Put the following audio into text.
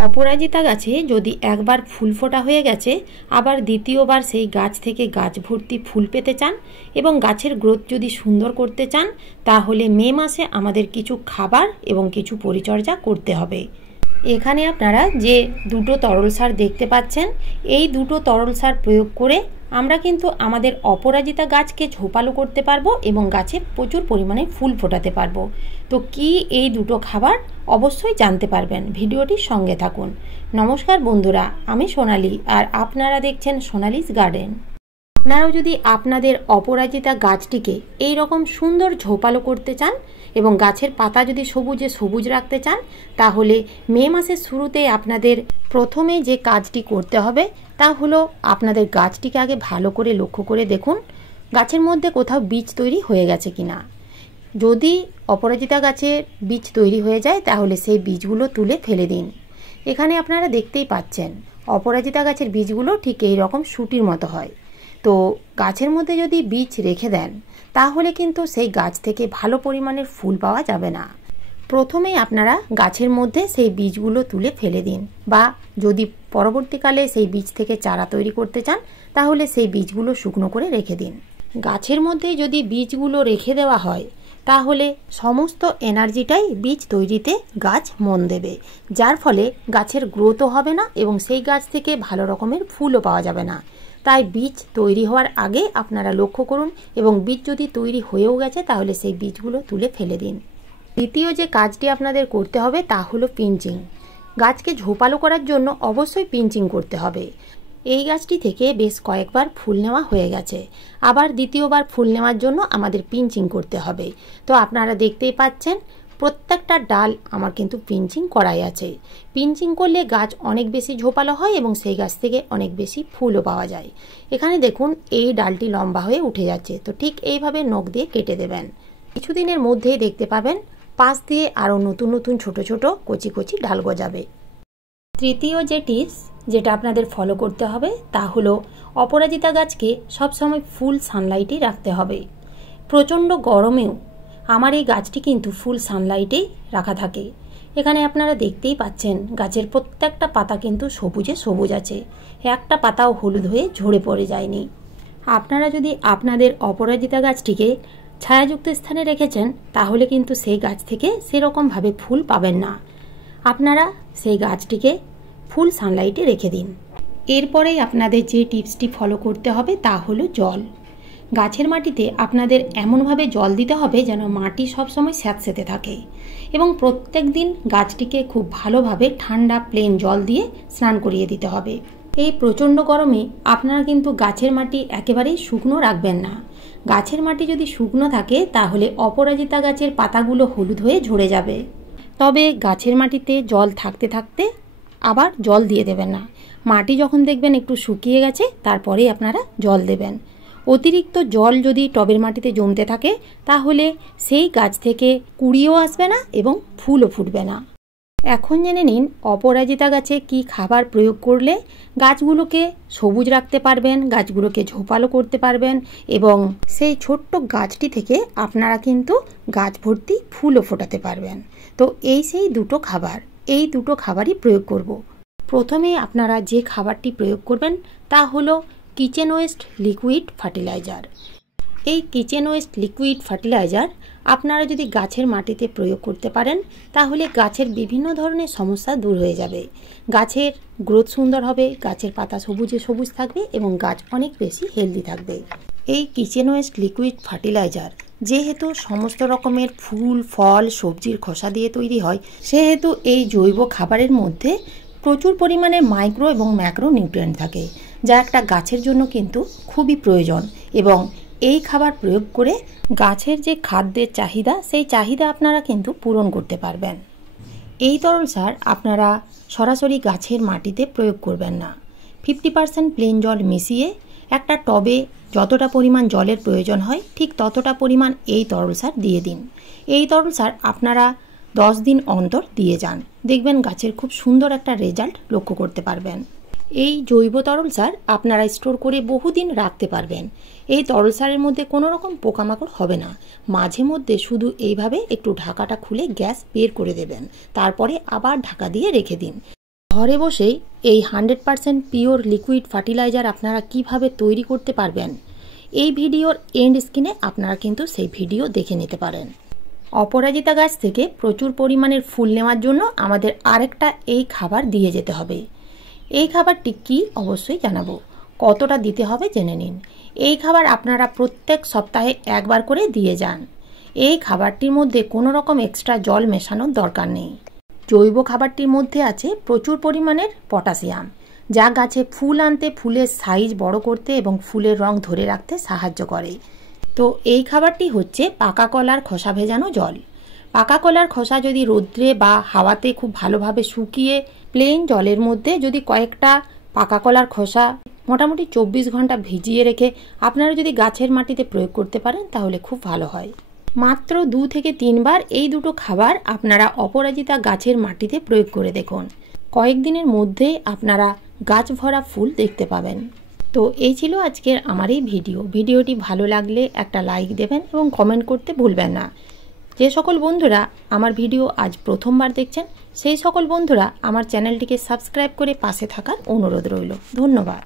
অপরাজিতা গাছে যদি একবার ফুল ফোটা হয়ে গেছে, আবার দ্বিতীয়বার সেই গাছ থেকে গাছ ভর্তি ফুল পেতে চান এবং গাছের গ্রোথ যদি সুন্দর করতে চান, তাহলে মে মাসে আমাদের কিছু খাবার এবং কিছু পরিচর্যা করতে হবে। এখানে আপনারা যে দুটো তরল সার দেখতে পাচ্ছেন, এই দুটো তরল সার প্রয়োগ করে আমরা কিন্তু আমাদের অপরাজিতা গাছকে ঝোপালো করতে পারবো এবং গাছে প্রচুর পরিমাণে ফুল ফোটাতে পারবো। তো কি এই দুটো খাবার অবশ্যই জানতে পারবেন, ভিডিওটির সঙ্গে থাকুন। নমস্কার বন্ধুরা, আমি সোনালি আর আপনারা দেখছেন সোনালিস গার্ডেন। আপনারাও যদি আপনাদের অপরাজিতা গাছটিকে এই রকম সুন্দর ঝোপালো করতে চান এবং গাছের পাতা যদি সবুজে সবুজ রাখতে চান, তাহলে মে মাসের শুরুতে আপনাদের প্রথমে যে কাজটি করতে হবে তা হলো আপনাদের গাছটিকে আগে ভালো করে লক্ষ্য করে দেখুন গাছের মধ্যে কোথাও বীজ তৈরি হয়ে গেছে কিনা। যদি অপরাজিতা গাছে বীজ তৈরি হয়ে যায় তাহলে সেই বীজগুলো তুলে ফেলে দিন। এখানে আপনারা দেখতেই পাচ্ছেন অপরাজিতা গাছের বীজগুলো ঠিক এই রকম শুটির মতো হয়। তো গাছের মধ্যে যদি বীজ রেখে দেন তাহলে কিন্তু সেই গাছ থেকে ভালো পরিমাণের ফুল পাওয়া যাবে না। প্রথমেই আপনারা গাছের মধ্যে সেই বীজগুলো তুলে ফেলে দিন, বা যদি পরবর্তীকালে সেই বীজ থেকে চারা তৈরি করতে চান তাহলে সেই বীজগুলো শুকনো করে রেখে দিন। গাছের মধ্যে যদি বীজগুলো রেখে দেওয়া হয় তাহলে সমস্ত এনার্জিটাই বীজ তৈরিতে গাছ মন দেবে, যার ফলে গাছের গ্রোথও হবে না এবং সেই গাছ থেকে ভালো রকমের ফুলও পাওয়া যাবে না। তাই বীজ তৈরি হওয়ার আগে আপনারা লক্ষ্য করুন এবং বীজ যদি তৈরি হয়েও গেছে তাহলে সেই বীজগুলো তুলে ফেলে দিন। দ্বিতীয় যে কাজটি আপনাদের করতে হবে তা হলো পিঞ্চিং। গাছকে ঝোপালো করার জন্য অবশ্যই পিঞ্চিং করতে হবে। এই গাছটি থেকে বেশ কয়েকবার ফুল নেওয়া হয়ে গেছে, আবার দ্বিতীয়বার ফুল নেওয়ার জন্য আমাদের পিঞ্চিং করতে হবে। তো আপনারা দেখতেই পাচ্ছেন প্রত্যেকটা ডাল আমার কিন্তু পিঞ্চিং করাই আছে। পিঞ্চিং করলে গাছ অনেক বেশি ঝোপালো হয় এবং সেই গাছ থেকে অনেক বেশি ফুলও পাওয়া যায়। এখানে দেখুন এই ডালটি লম্বা হয়ে উঠে যাচ্ছে, তো ঠিক এইভাবে নখ দিয়ে কেটে দেবেন। কিছুদিনের মধ্যেই দেখতে পাবেন পাশ দিয়ে আরও নতুন নতুন ছোট ছোট কচি কচি ডাল গজাবে। তৃতীয় যে টিপস যেটা আপনাদের ফলো করতে হবে তা হলো অপরাজিতা গাছকে সবসময় ফুল সানলাইটেই রাখতে হবে। প্রচণ্ড গরমেও আমার এই গাছটি কিন্তু ফুল সানলাইটেই রাখা থাকে। এখানে আপনারা দেখতেই পাচ্ছেন গাছের প্রত্যেকটা পাতা কিন্তু সবুজে সবুজ আছে, একটা পাতাও হলুদ হয়ে ঝরে পড়ে যায়নি। আপনারা যদি আপনাদের অপরাজিতা গাছটিকে ছায়াযুক্ত স্থানে রেখেছেন তাহলে কিন্তু সেই গাছ থেকে সেরকমভাবে ফুল পাবেন না। আপনারা সেই গাছটিকে ফুল সানলাইটে রেখে দিন। এরপরেই আপনাদের যে টিপসটি ফলো করতে হবে তা হলো জল। গাছের মাটিতে আপনাদের এমনভাবে জল দিতে হবে যেন মাটি সবসময় স্যাঁতসেঁতে থাকে এবং প্রত্যেক দিন গাছটিকে খুব ভালোভাবে ঠান্ডা প্লেন জল দিয়ে স্নান করিয়ে দিতে হবে। এই প্রচণ্ড গরমে আপনারা কিন্তু গাছের মাটি একেবারেই শুকনো রাখবেন না। গাছের মাটি যদি শুকনো থাকে তাহলে অপরাজিতা গাছের পাতাগুলো হলুদ হয়ে ঝরে যাবে। তবে গাছের মাটিতে জল থাকতে থাকতে আবার জল দিয়ে দেবেন না। মাটি যখন দেখবেন একটু শুকিয়ে গেছে তারপরেই আপনারা জল দেবেন। অতিরিক্ত জল যদি টবের মাটিতে জমতে থাকে তাহলে সেই গাছ থেকে কুঁড়িও আসবে না এবং ফুলও ফুটবে না। এখন জেনে নিন অপরাজিতা গাছে কি খাবার প্রয়োগ করলে গাছগুলোকে সবুজ রাখতে পারবেন, গাছগুলোকে ঝোপালো করতে পারবেন এবং সেই ছোট্ট গাছটি থেকে আপনারা কিন্তু গাছ ভর্তি ফুলও ফোটাতে পারবেন। তো সেই দুটো খাবার, এই দুটো খাবারই প্রয়োগ করব। প্রথমেই আপনারা যে খাবারটি প্রয়োগ করবেন তা হলো কিচেন ওয়েস্ট লিকুইড ফার্টিলাইজার। এই কিচেন ওয়েস্ট লিকুইড ফার্টিলাইজার আপনারা যদি গাছের মাটিতে প্রয়োগ করতে পারেন তাহলে গাছের বিভিন্ন ধরনের সমস্যা দূর হয়ে যাবে। গাছের গ্রোথ সুন্দর হবে, গাছের পাতা সবুজে সবুজ থাকবে এবং গাছ অনেক বেশি হেলদি থাকবে। এই কিচেন ওয়েস্ট লিকুইড ফার্টিলাইজার যেহেতু সমস্ত রকমের ফুল ফল সবজির খোসা দিয়ে তৈরি হয়, সেহেতু এই জৈব খাবারের মধ্যে প্রচুর পরিমাণে মাইক্রো এবং ম্যাক্রো নিউট্রিয়েন্ট থাকে, যা একটা গাছের জন্য কিন্তু খুবই প্রয়োজন। এবং এই খাবার প্রয়োগ করে গাছের যে খাদ্যের চাহিদা সেই চাহিদা আপনারা কিন্তু পূরণ করতে পারবেন। এই তরল সার আপনারা সরাসরি গাছের মাটিতে প্রয়োগ করবেন না। 50% প্লেন জল মিশিয়ে একটা টবে যতটা পরিমাণ জলের প্রয়োজন হয় ঠিক ততটা পরিমাণ এই তরল সার দিয়ে দিন। এই তরল সার আপনারা 10 দিন অন্তর দিয়ে যান, দেখবেন গাছের খুব সুন্দর একটা রেজাল্ট লক্ষ্য করতে পারবেন। এই জৈব তরল সার আপনারা স্টোর করে বহুদিন রাখতে পারবেন। এই তরল সারের মধ্যে কোনো রকম পোকামাকড় হবে না। মাঝে মধ্যে শুধু এইভাবে একটু ঢাকাটা খুলে গ্যাস বের করে দেবেন, তারপরে আবার ঢাকা দিয়ে রেখে দিন। ঘরে বসেই এই 100% পিওর লিকুইড ফার্টিলাইজার আপনারা কিভাবে তৈরি করতে পারবেন, এই ভিডিওর এন্ড স্ক্রিনে আপনারা কিন্তু সেই ভিডিও দেখে নিতে পারেন। অপরাজিতা গাছ থেকে প্রচুর পরিমাণের ফুল নেওয়ার জন্য আমাদের আরেকটা এই খাবার দিয়ে যেতে হবে। এই খাবারটি কি অবশ্যই জানাবো, কতটা দিতে হবে জেনে নিন। এই খাবার আপনারা প্রত্যেক সপ্তাহে একবার করে দিয়ে যান। এই খাবারটির মধ্যে কোনো রকম এক্সট্রা জল মেশানোর দরকার নেই। জৈব খাবারটির মধ্যে আছে প্রচুর পরিমাণের পটাশিয়াম, যা গাছে ফুল আনতে, ফুলের সাইজ বড় করতে এবং ফুলের রং ধরে রাখতে সাহায্য করে। তো এই খাবারটি হচ্ছে পাকা কলার খোসা ভেজানো জল। পাকা কলার খোসা যদি রোদ্রে বা হাওয়াতে খুব ভালোভাবে শুকিয়ে প্লেন জলের মধ্যে যদি কয়েকটা পাকা কলার খোসা মোটামুটি 24 ঘন্টা ভিজিয়ে রেখে আপনারা যদি গাছের মাটিতে প্রয়োগ করতে পারেন তাহলে খুব ভালো হয়। মাত্র 2 থেকে 3 বার এই দুটো খাবার আপনারা অপরাজিতা গাছের মাটিতে প্রয়োগ করে দেখুন। কয়েকদিনের মধ্যেই আপনারা গাছ ভরা ফুল দেখতে পাবেন। তো এই ছিল আজকের আমার এই ভিডিওটি ভালো লাগলে একটা লাইক দেবেন এবং কমেন্ট করতে ভুলবেন না। যে সকল বন্ধুরা আমার ভিডিও আজ প্রথমবার দেখছেন সেই সকল বন্ধুরা আমার চ্যানেলটিকে সাবস্ক্রাইব করে পাশে থাকার অনুরোধ রইল। ধন্যবাদ।